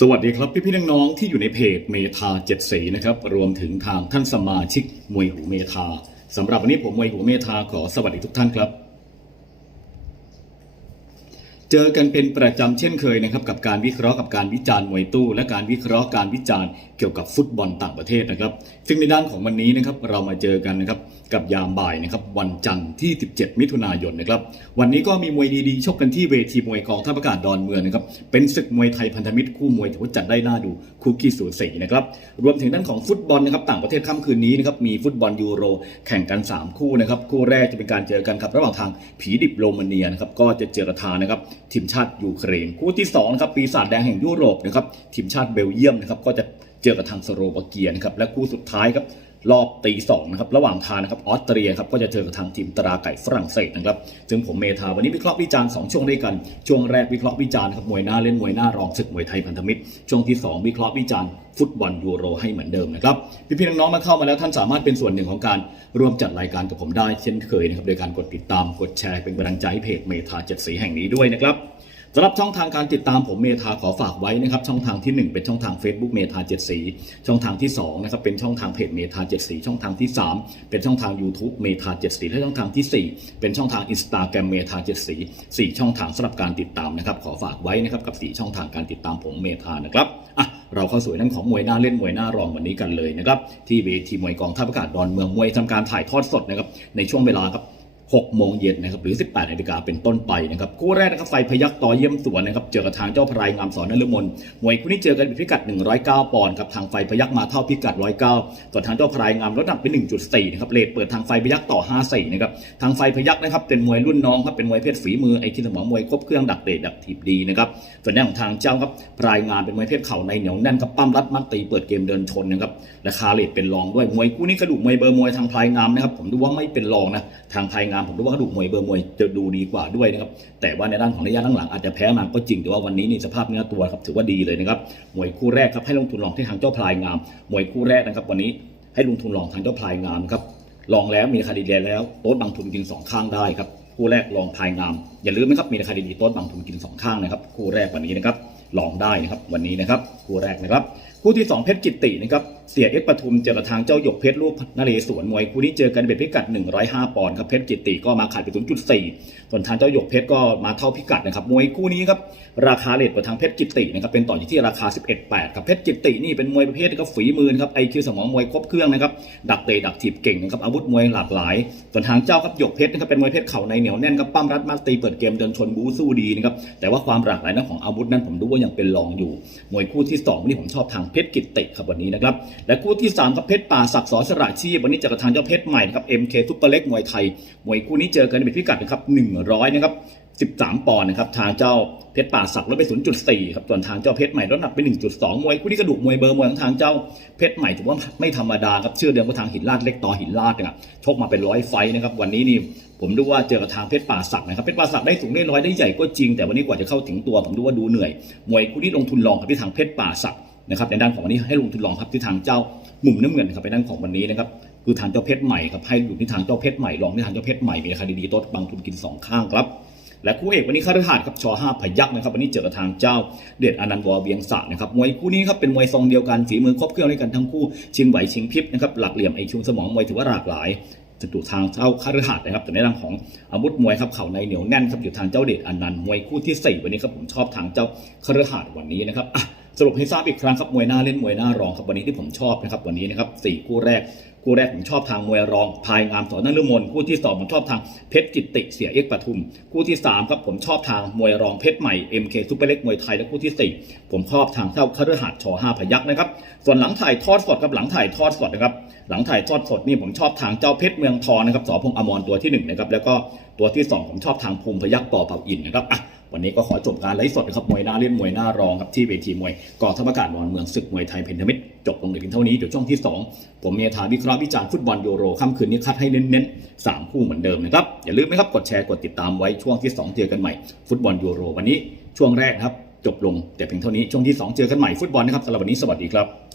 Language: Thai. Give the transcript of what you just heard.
สวัสดีครับพี่พี่น้องๆที่อยู่ในเพจเมทาเจ็ดสีนะครับรวมถึงทางท่านสมาชิกมวยหูเมทาสำหรับวันนี้ผมมวยหูเมทาขอสวัสดีทุกท่านครับ เจอกันเป็นประจำเช่นเคยนะครับกับการวิเคราะห์กับการวิจารณ์มวยตู้ และการวิเคราะห์การวิจารณ์เกี่ยวกับฟุตบอลต่างประเทศนะครับ ซึ่งในด้านของวันนี้นะครับเรามาเจอกันนะครับกับยามบ่ายนะครับวันจันทร์ที่ 17 มิถุนายนนะครับวันนี้ก็มีมวยดีๆชกกันที่เวทีมวยกองทัพอากาศดอนเมืองนะครับเป็นศึกมวยไทยพันธมิตรคู่มวยถือว่าจัดได้น่าดูคู่ขี้สูสีนะครับรวมถึงด้านของฟุตบอลนะครับต่างประเทศค่ำคืนนี้นะครับมีฟุตบอลยูโร แข่งกัน 3 คู่นะครับคู่แรกจะเป็นการเจอกันครับระหว่างทางผีดิบโรมาเนียนะครับก็จะเจอกับทานะครับทีมชาติยูเครนคู่ที่2นะครับปีศาจแดงแห่งยุโรปนะครับทีมชาติเบลเยียมนะครับก็จะเจอกับทางสโลวาเกียนะครับและคู่สุดท้ายครับ รอบตีสองนะครับระหว่างทางนะครับออสเตรียครับก็จะเจอกับทางทีมตราไก่ฝรั่งเศสนะครับซึ่งผมเมธาวันนี้วิเคราะห์วิจารณ์สองช่วงด้วยกัน ช่วงแรกวิเคราะห์วิจารณ์ครับมวยหน้าเล่นมวยหน้ารองศึกมวยไทยพันธมิตร ช่วงที่สองวิเคราะห์วิจารณ์ฟุตบอลยูโรให้เหมือนเดิมนะครับพี่ๆน้องๆมาเข้ามาแล้วท่านสามารถเป็นส่วนหนึ่งของการร่วมจัดรายการกับผมได้เช่นเคยนะครับโดยการกดติดตามกดแชร์เป็นกำลังใจให้เพจเมธาเจ็ดสีแห่งนี้ด้วยนะครับ สำหรับช่องทางการติดตามผมเมธาขอฝากไว้นะครับ ช่องทางที่ 1 เป็นช่องทาง Facebook เมธาเจ็ดสีช่องทางที่2นะครับเป็นช่องทางเพจเมธาเจ็ดสีช่องทางที่ 3 เป็นช่องทาง YouTube เมธาเจ็ดสีและช่องทางทีสี่ 4 เป็นช่องทาง Instagram เมธาเจ็ดสีสี่ช่องทางสำหรับการติดตามนะครับขอฝากไว้นะครับกับ 4 ช่องทางการติดตามผมเมธานะครับอะเราเข้าสู่เรื่องของมวยหน้าเล่นมวยหน้ารองวันนี้กันเลยนะครับที่เวทีมวยกองทัพอากาศดอนเมืองมวยทำการถ่ายทอดสดนะครับในช่วงเวลาครับ 6 โมงเย็นนะครับหรือ 18นาฬิกาเป็นต้นไปนะครับคู่แรกนะครับไฟพยักต่อเยี่ยมสวนนะครับเจอกับทางเจ้าพรายงามสอนนฤมลมวยคู่นี้เจอกันพิกัด 109 ปอนด์ครับทางไฟพยักมาเท่าพิกัด 109ส่วนทางเจ้าพรายงามลดหนักไป 1.4นะครับเลทเปิดทางไฟพยักต่อ 54นะครับทางไฟพยักนะครับเป็นมวยรุ่นน้องครับเป็นมวยเพศฝีมือไอ้ที่สมองมวยครบเครื่องดักเตะดักถีบดีนะครับส่วนด้านของทางเจ้าครับพรายงามเป็นมวยเพศเข่าในเหนียวแน่นครับปั้มรัดมัดตีเปิดเกมเดินชนนะครับราคาเลทเป็นรองด้วยมวยคู่นี้กระดูกมวยเบอร์มวยทางพรายงามนะครับผมดูว่าไม่เป็นรองนะทางพรายงามามผมดูว่ากระดูกมวยเบอร์มวยจะดูดีกว่าด้วยนะครับแต่ว่าในด้านของระยะหลังๆอาจจะแพ้มาก็จริงแต่ว่าวันนี้นี่สภาพเนื้อตัวครับถือว่าดีเลยนะครับมวยคู่แรกครับให้ลงทุนลองที่ทางเจ้าพลายงามมวยคู่แรกนะครับ วันนี้ให้ลงทุนลองทางเจ้าพลายงามครับลองแล้วมีคาดีแล้วโต๊ดบางทุนกินสองข้างได้ครับคู่แรกลองพลายงาม อย่าลืมนะครับมีราคาดีๆโต๊ดบางทุนกินสองข้างนะครับ คู่แรกวันนี้นะครับลองได้นะครับวันนี้นะครับ คู่แรกนะครับ คู่ที่ 2 เพชรกิตตินะครับ เสียเอ็กปทุมเจอกับทางเจ้าหยกเพชรลูกนเรศวรมวยคู่นี้เจอกันเป็นพิกัด 105 ปอนด์ครับเพชรกิตติก็มาขาดไป0.4ส่วนทางเจ้าหยกเพชรก็มาเท่าพิกัดนะครับมวยคู่นี้ครับราคาเลทเปิดทางเพชรกิตตินะครับเป็นต่ออยู่ที่ราคา 11.8ครับเพชรกิตตินี่เป็นมวยประเภทก็ฝีมือนะครับไอคิวสมองมวยครบเครื่องนะครับดักเตะดักถีบเก่งนะครับอาวุธมวยหลากหลาย ส่วนทางเจ้าครับหยกเพชรนะครับเป็นมวยเพชรเข่าในเหนียวแน่นครับปั้มรัดมัดตีเปิดเกมเดินชนบูสู้ดีนะครับแต่ว่าความหลากหลายนั้นของอาวุธนั้นผมดูว่ายังเป็นรองอยู่มวยคู่ที่2วันนี้ผมชอบทางเพชรกิติครับวันนี้นะครับและคู่ที่3ครับเพชรป่าศักดิ์สอสระชีพวันนี้จอกับทางเจ้าเพชรใหม่นะครับ MK ซุปเปอร์เล็กมวยไทย มวยคู่นี้เจอกันในพิกัดนะครับ100นะครับ13 ปอนด์นะครับทางเจ้าเพชรป่าศักดิ์ลดไป 0.4 ครับส่วนทางเจ้าเพชรใหม่ลดหนักไป 1.2 มวยคู่นี้กระดูกมวยเบอร์มวยของทางเจ้าเพชรใหม่ถือว่าไม่ธรรมดาครับชื่อเดิมว่าทางหินลาดเล็กต่อหินลาดนะครับชกมาเป็นร้อยไฟนะครับวันนี้นี่ผมดูว่าเจอกับทางเพชรป่าศักดิ์นะครับเพชรป่าศักดิ์ได้สูงได้ร้อยได้ใหญ่ก็จริง แต่วันนี้กว่าจะเข้าถึงตัวผมดูว่าดูเหนื่อยมวยคู่นี้ลงทุนลองครับที่ทางเพชรป่าศักดิ์ นะครับในด้านของวันนี้ให้ลงทุนลองครับที่ทางเจ้ามุมน้ำเงินครับในด้านของวันนี้นะครับคือทางเจ้าเพชรใหม่ครับให้อยู่ที่ทางเจ้าเพชรใหม่ลองที่ทางเจ้าเพชรใหม่มีราคาดีๆต้นบางทุนกินสองข้างครับและคู่เอกวันนี้ข้าราชการครับชอห้าพยักนะครับวันนี้เจอกับทางเจ้าเดชอนันต์วอเวียงสะนะครับมวยคู่นี้ครับเป็นมวยทรงเดียวกันฝีมือครบเครื่องด้วยกันทั้งคู่ชิงไหวชิงพริบนะครับหลักเหลี่ยมไอชุมสมองมวยถือว่าหลากหลายจะถูกทางเจ้าข้าราชการนะครับแต่ในเรื่องของอาวุธมวยครับเข่าในเหนียวแน่นครับอยู่ทางเจ้าเดชอนันต์มวยคู่ที่สี่วันนี้ครับผมชอบทางเจ้าข้าราชการวันนี้นะครับอะ สรุปให้ทราบอีกครั้งครับมวยหน้าเล่นมวยหน้ารองครับวันนี้ที่ผมชอบนะครับวันนี้นะครับสี่คู่แรกคู่แรกผมชอบทางมวยรองพายงามสอนนฤมลคู่ที่สองผมชอบทางเพชรกิตติเสียเอกปทุม คู่ที่สามครับผมชอบทางมวยรองเพชรใหม่ MK ซุปเปอร์เล็กมวยไทยและคู่ที่สี่ผมชอบทางเจ้าคฤหัสถ์ชอห้าพยักษ์นะครับส่วนหลังถ่ายทอดสดครับหลังถ่ายทอดสดนะครับหลังถ่ายทอดสดนี่ผมชอบทางเจ้าเพชรเมืองทองนะครับสอพงษ์อมรตัวที่หนึ่งนะครับแล้วก็ตัวที่สองผมชอบทางภูมิพยักษ์ปอเป่าอินนะครับอะ วันนี้ก็ขอจบการไลฟ์สดนะครับมวยหน้าเล่นมวยหน้ารองครับที่เวทีมวยกองทัพอากาศนอนเมืองศึกมวยไทยเพนธมิตรจบลงในเพียงเท่านี้เดี๋ยวช่วงที่สองผมเมธาวิเคราะห์วิจารณ์ฟุตบอลยูโรค่ำคืนนี้คัดให้เน้นๆสามคู่เหมือนเดิมนะครับอย่าลืมนะครับกดแชร์กดติดตามไว้ช่วงที่สองเจอกันใหม่ฟุตบอลยูโรวันนี้ช่วงแรกครับจบลงแต่เพียงเท่านี้ช่วงที่สองเจอกันใหม่ฟุตบอลนะครับสำหรับวันนี้สวัสดีครับ